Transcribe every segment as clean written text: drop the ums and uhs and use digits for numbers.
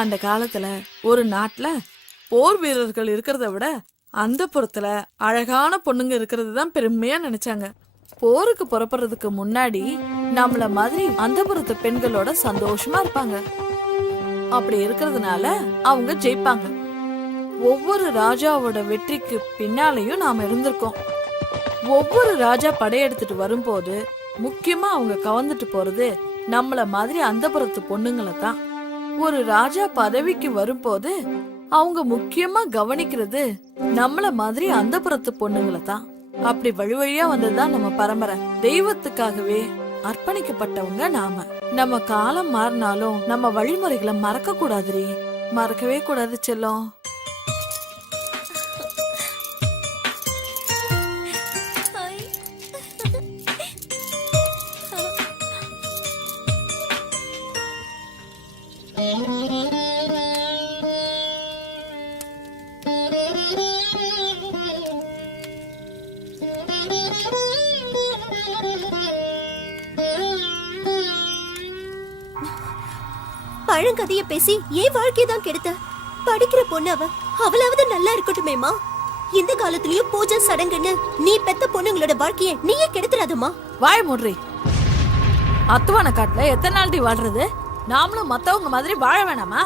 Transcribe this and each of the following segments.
அந்த காலத்துல ஒரு நாட்டுல போர் வீரர்கள் இருக்கிறத விட அந்த புறத்துல அழகான பொண்ணுங்க இருக்கிறது தான் பெருமையா நினைச்சாங்க. போருக்கு புறப்படுறதுக்கு முன்னாடி நம்மள மாதிரி அந்த புறத்து பெண்களோட சந்தோஷமா இருப்பாங்க. அப்படி இருக்கிறதுனால அவங்க ஜெயிப்பாங்க. ஒவ்வொரு ராஜாவோட வெற்றிக்கு பின்னாலையும் நாம இருந்திருக்கோம். ஒவ்வொரு ராஜா படையெடுத்துட்டு வரும்போது முக்கியமா அவங்க கவர்ந்துட்டு போறது நம்மள மாதிரி அந்த புறத்து பொண்ணுங்களை தான். ஒரு ராஜா பதவிக்கு வரும்போது அவங்க முக்கியமா கவனிக்கிறது நம்மள மாதிரி அந்த புறத்து பொண்ணுங்களை தான். அப்படி வழி வழியா வந்ததுதான் நம்ம பரம்பரை. தெய்வத்துக்காகவே அர்ப்பணிக்கப்பட்டவங்க நாம. நம்ம காலம் மாறினாலும் நம்ம வழிமுறைகளை மறக்க கூடாதுரி. மறக்கவே கூடாது செல்லம். பழங்கதைய பேசி ஏன் வாழ்க்கையதான் கெடுத்த? படிக்கிற பொண்ணு அவளாவது நல்லா இருக்கட்டுமேமா. இந்த காலத்திலயும் பூஜை சடங்குன்னு நீ பெத்த பொண்ணுங்களோட வாழ்க்கைய நீயே கெடுத்துறாதம்மா. வாய் மூடுறி. அத்துவான காட்டுல எத்தனை நாள்டி வாழ்றது? நாமளும் மத்தவங்க மாதிரி வாழ வேணாமா?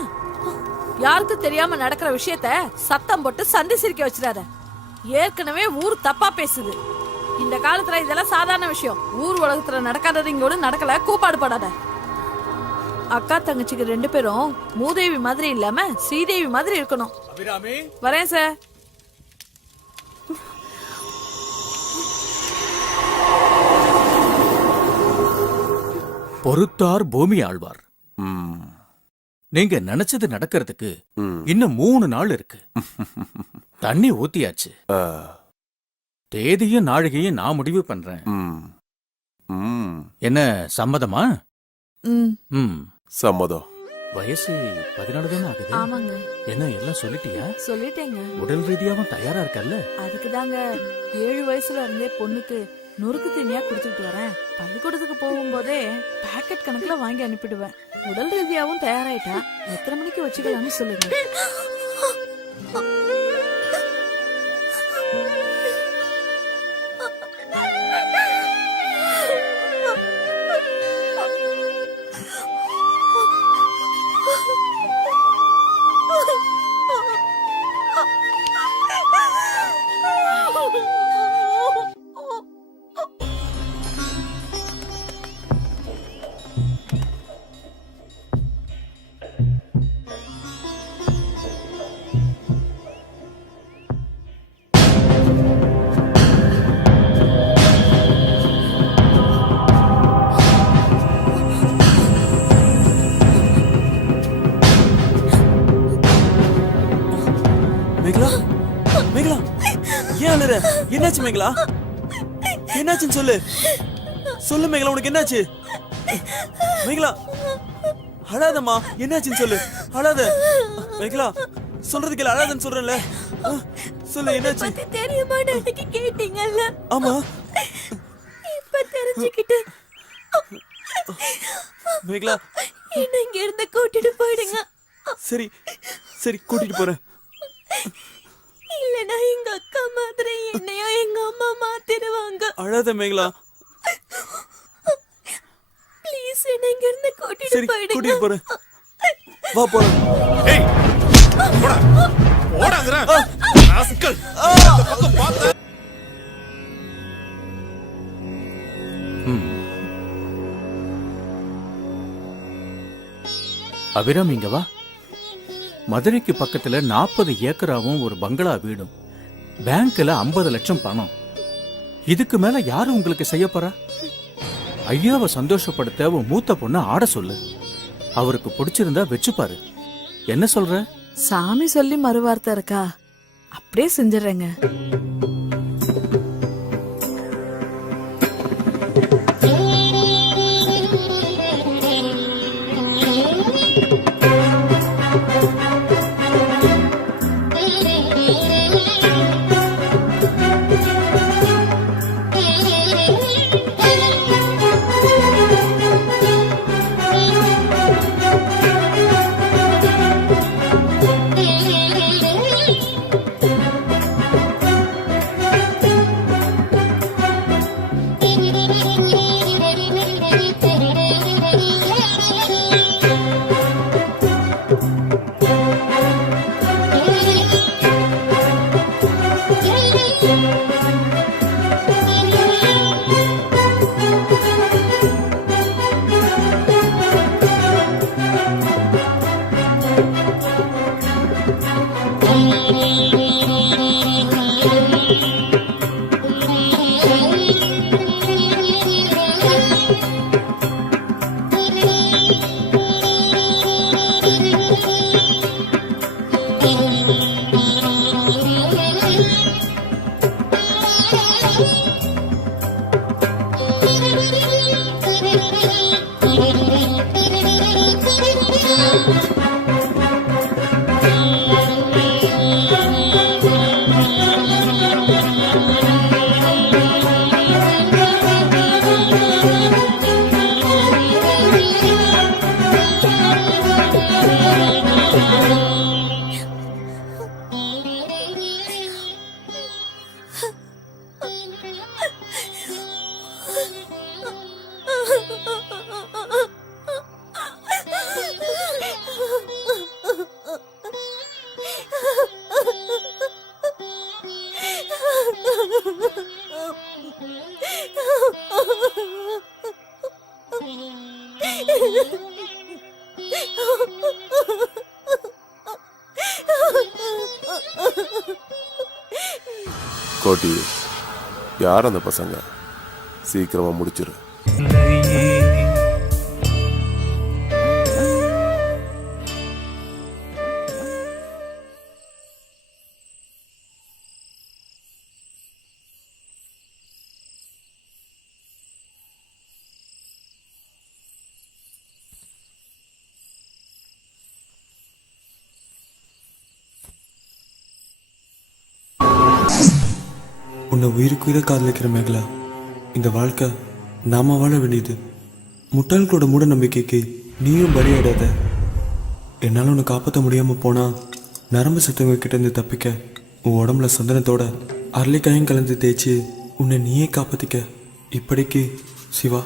யாருக்கும் தெரியாம நடக்கிற விஷயத்த சத்தம் போட்டு சந்தி சிரிக்க வச்சிடாத. ஏற்கனவே ஊர் தப்பா பேசுது. இந்த காலத்துல இதெல்லாம் சாதாரண விஷயம். ஊர் உலகத்துல நடக்காதது இங்கோடு நடக்கல. கூப்பாடு படாத. அக்கா தங்கச்சிக்கு 2 பேரும் மூதேவி மாதிரி இல்லாம ஸ்ரீதேவி மாதிரி இருக்கணும். வரேன் சார். பொறுத்தார் பூமி ஆழ்வார். நீங்க நினைச்சது நடக்கிறதுக்கு இன்னும் 3 நாள் இருக்கு. தண்ணி ஊத்தியாச்சு. தேதியும் நாழிகையும் நான் முடிவு பண்றேன். என்ன சம்மதமா? சம்மதம். வயசு 14 தானே ஆகுது. ஆமாங்க. என்ன எல்லாம் சொல்லிட்டியா? சொல்லிட்டேங்க. உடல் ரீதியாவும் தயாரா இருக்கல்ல? அதுக்கு தாங்க 7 வயசுல இருந்தே பொண்ணுக்கு நொறுக்கு தீனியா குடுத்துட்டு வரேன். பள்ளிக்கூடத்துக்கு போகும்போதே பாக்கெட் கணக்குல வாங்கி அனுப்பிடுவேன். உடல் ரீதியாவும் தயாராயிட்டா எத்தனை மணிக்கு வச்சுக்கலாம்னு சொல்லுங்க. என்னாச்சு மேகலா? என்னாச்சுன்னு சொல்லு. சொல்லு மேகலா, உனக்கு என்னாச்சு? மேகலா அழாதம்மா. என்னாச்சுன்னு சொல்லு. அழாத மேகலா. சொல்றதுக்கு இல்ல, அழாதன்னு சொல்றேன்ல. சொல்லு என்னாச்சு? தெரியுமா அன்னைக்கு கேட்டீங்கல்ல? ஆமா. இப்ப தெரிஞ்சுக்கிட்டு மேகலா என்ன இங்க இருந்து கூட்டிட்டு போயிடுங்க. சரி சரி கூட்டிட்டு போறேன். இல்லனா எங்க அக்கா மாதிரி என்னையோ எங்க அம்மா மாத்திடுவாங்க. அழாத மேகலா. ப்ளீஸ் என்ன இங்க இருந்து கூட்டிட்டு போயிடுங்க. கூட்டிட்டு போறேன். வா போலாம். ஏய் போடா போடாங்கற ராஸ்கல். அந்த பக்கம் பாத்து. அபிராமி இங்க வா. மதுரைக்கு பக்கத்துல 40 ஏக்கராவும் ஒரு பங்களா வீடும், பேங்க்ல 50 லட்சம் பணம். இதுக்கு மேல யாரு உங்களுக்கு செய்ய போறா? ஐயாவை சந்தோஷப்படுத்த உன் மூத்த பொண்ணு ஆட சொல்லு. அவருக்கு பிடிச்சிருந்தா வச்சுப்பாரு. என்ன சொல்ற? சாமி சொல்லி மறுவார்த்தை இருக்கா? அப்படியே செஞ்சிடறேங்க. கோட்டி, யார் அந்த பசங்க? சீக்கிரமா முடிச்சிரு. உன்னை உயிருக்குயிர காதலிக்கிற மேகலா, இந்த வாழ்க்கை நாம வாழ வேண்டியது. முட்டாள்களோட மூட நம்பிக்கைக்கு நீயும் பலியாடாத. என்னால் உன்னை காப்பாற்ற முடியாம போனா நரம்பு சத்தவங்க கிட்ட இருந்து தப்பிக்க உன் உடம்புல சந்தனத்தோட அரளிக்காயும் கலந்து தேய்ச்சி உன்னை நீயே காப்பாத்திக்க. இப்படிக்கு சிவா.